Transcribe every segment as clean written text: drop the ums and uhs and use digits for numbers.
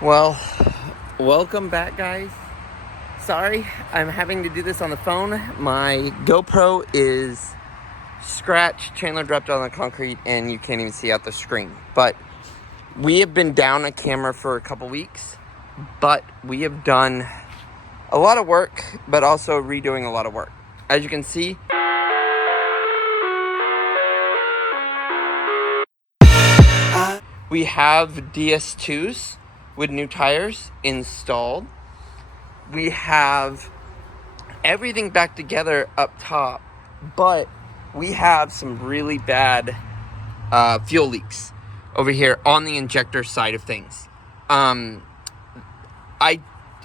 Well, welcome back, guys. Sorry, I'm having to do this on the phone. My GoPro is scratched. Chandler dropped it on the concrete, and you can't even see out the screen. But we have been down a camera for a couple weeks, but we have done a lot of work, but also redoing a lot of work. As you can see, we have DS2s with new tires installed. We have everything back together up top, but we have some really bad fuel leaks over here on the injector side of things. I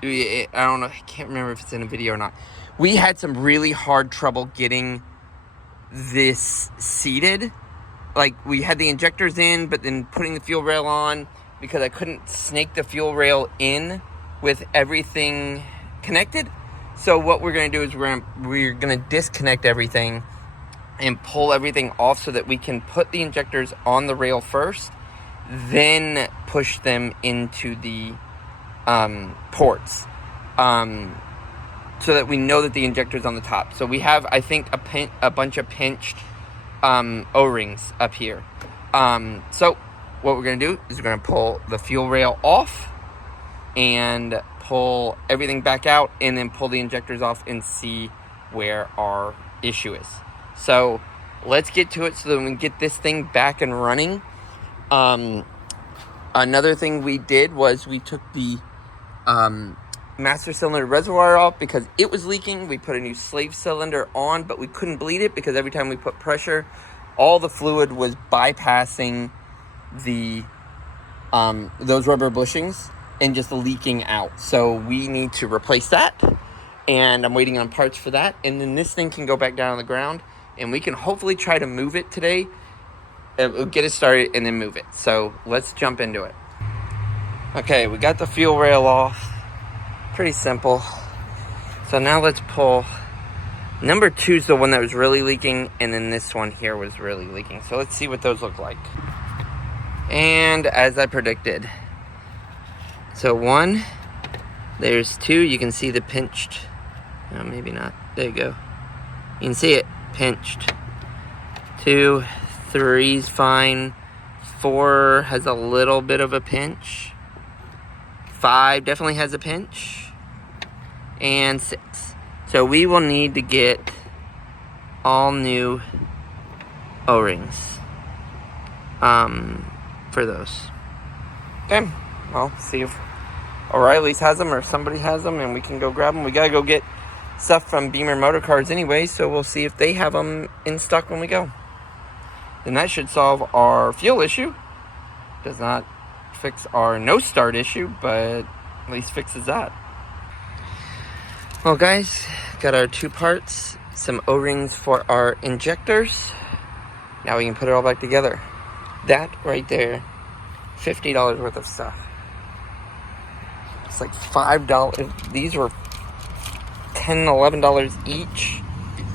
don't know, I can't remember if it's in a video or not. We had some really hard trouble getting this seated. Like, we had the injectors in, but then putting the fuel rail on, because I couldn't snake the fuel rail in with everything connected. So what we're going to do is we're going to disconnect everything and pull everything off so that we can put the injectors on the rail first, then push them into the ports, so that we know that the injector's on the top. So we have, I think, a bunch of pinched O-rings up here. So what we're going to do is we're going to pull the fuel rail off and pull everything back out, and then pull the injectors off and see where our issue is. So let's get to it so that we can get this thing back and running. Another thing we did was we took the master cylinder reservoir off because it was leaking. We put a new slave cylinder on, but we couldn't bleed it because every time we put pressure, all the fluid was bypassing the those rubber bushings and just leaking out. So we need to replace that, and I'm waiting on parts for that, and then this thing can go back down on the ground, and we can hopefully try to move it today. Get it started and then move it. So let's jump into it. Okay, we got the fuel rail off. Pretty simple. So now let's pull. Number 2 is the one that was really leaking, and then this one here was really leaking. So let's see what those look like. And as I predicted, so 1, there's 2. You can see the pinched. No, maybe not. There you go. You can see it pinched. 2, 3's fine. 4 has a little bit of a pinch. 5 definitely has a pinch. And 6. So we will need to get all new O-rings for those. Okay, well, see if O'Reilly's has them or somebody has them, and we can go grab them. We gotta go get stuff from Beamer Motor Cars anyway, so we'll see if they have them in stock when we go. Then that should solve our fuel issue. Does not fix our no start issue, but at least fixes that. Well, guys, got our 2 parts, some O-rings for our injectors. Now we can put it all back together. That right there, $50 worth of stuff. It's like $5. These were $10, $11 each.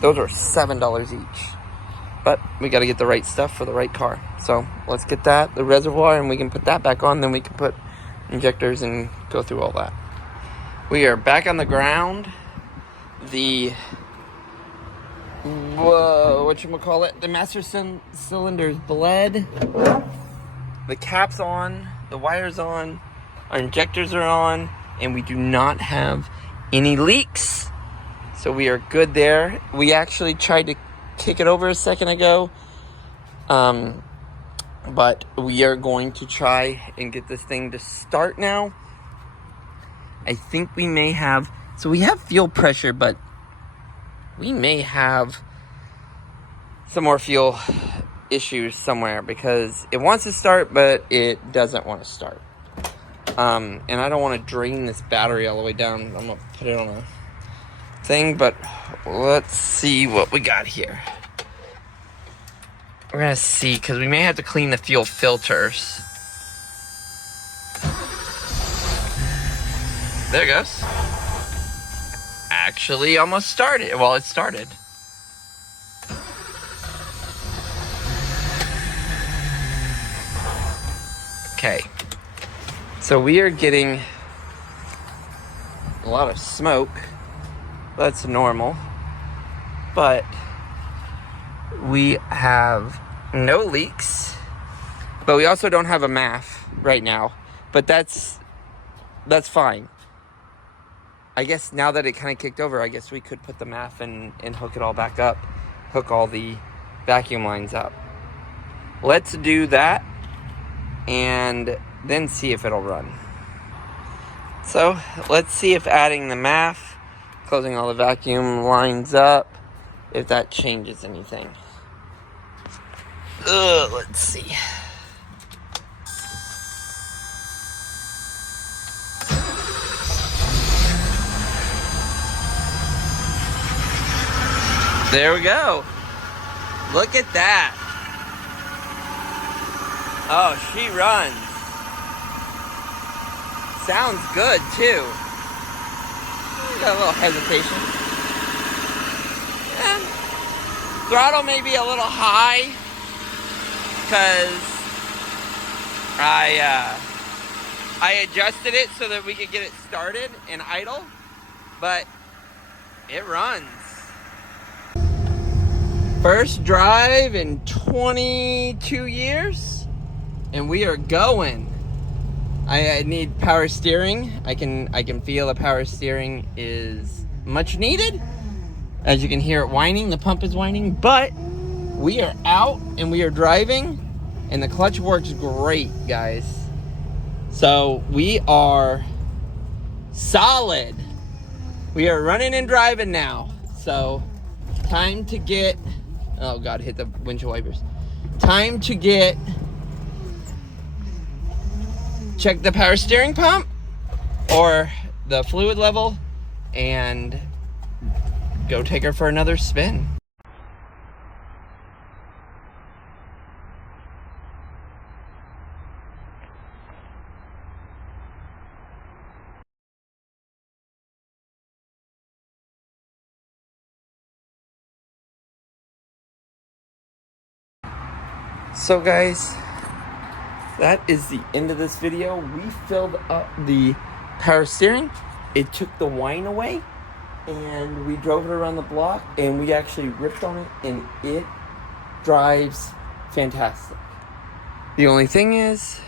Those are $7 each. But we got to get the right stuff for the right car. So let's get that, the reservoir, and we can put that back on. Then we can put injectors and go through all that. We are back on the ground. The the master cylinder's bled. The cap's on. The wire's on. Our injectors are on, and we do not have any leaks. So we are good there. We actually tried to kick it over a second ago. But we are going to try and get this thing to start now. I think we may have, so we have fuel pressure, but we may have some more fuel issues somewhere because it wants to start, but it doesn't want to start. And I don't want to drain this battery all the way down. I'm going to put it on a thing, but let's see what we got here. We're going to see, because we may have to clean the fuel filters. There it goes. Actually almost started. Well, it started. Okay. So we are getting a lot of smoke. That's normal. But we have no leaks. But we also don't have a MAF right now. But that's fine. I guess now that it kind of kicked over, I guess we could put the MAF and hook it all back up. Hook all the vacuum lines up. Let's do that and then see if it'll run. So let's see if adding the MAF, closing all the vacuum lines up, if that changes anything. Let's see. There we go. Look at that. Oh, she runs. Sounds good too. Got a little hesitation. Throttle may be a little high because I adjusted it so that we could get it started and idle, but it runs. First drive in 22 years, and we are going. I need power steering. I can feel the power steering is much needed. As you can hear it whining, the pump is whining, but we are out and we are driving, and the clutch works great, guys. So we are solid. We are running and driving now. So time to get, oh God, hit the windshield wipers. Time to check the power steering pump or the fluid level and go take her for another spin. So guys, that is the end of this video. We filled up the power steering. It took the whine away, and we drove it around the block, and we actually ripped on it, and it drives fantastic. The only thing is,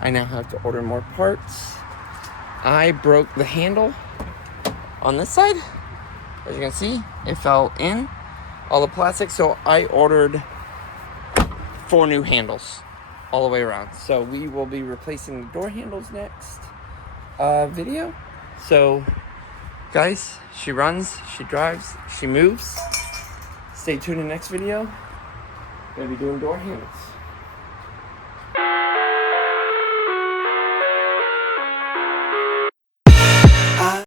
I now have to order more parts. I broke the handle on this side. As you can see, it fell in all the plastic, so I ordered 4 new handles all the way around. So we will be replacing the door handles next video. So guys, she runs, she drives, she moves. Stay tuned in the next video. Gonna be doing door handles.